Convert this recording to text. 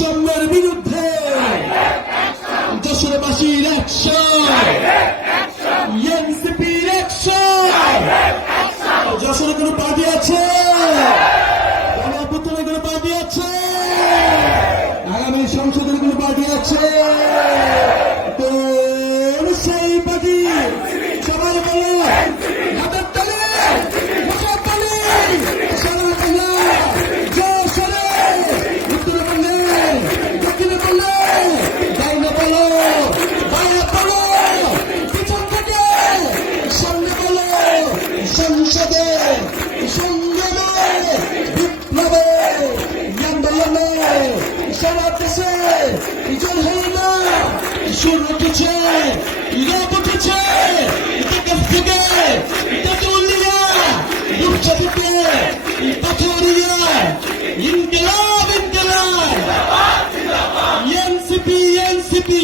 বৈষম্যের বিরুদ্ধে। যশোরবাসীর অ্যাকশন এনসিপির যশোরে কোনো পার্টি আছে? পুত্রের কোনো পার্টি আছে? আগামী সংসদের কোনো পার্টি আছে? সেই সবাই সারা ইজন হয়ে না সুর উঠেছে রব উঠেছে থেকে থেকে তেতুলিয়া রূপচাঁদিতে পাথরিয়া ইনকলাব ইনকলাব। NCP NCP.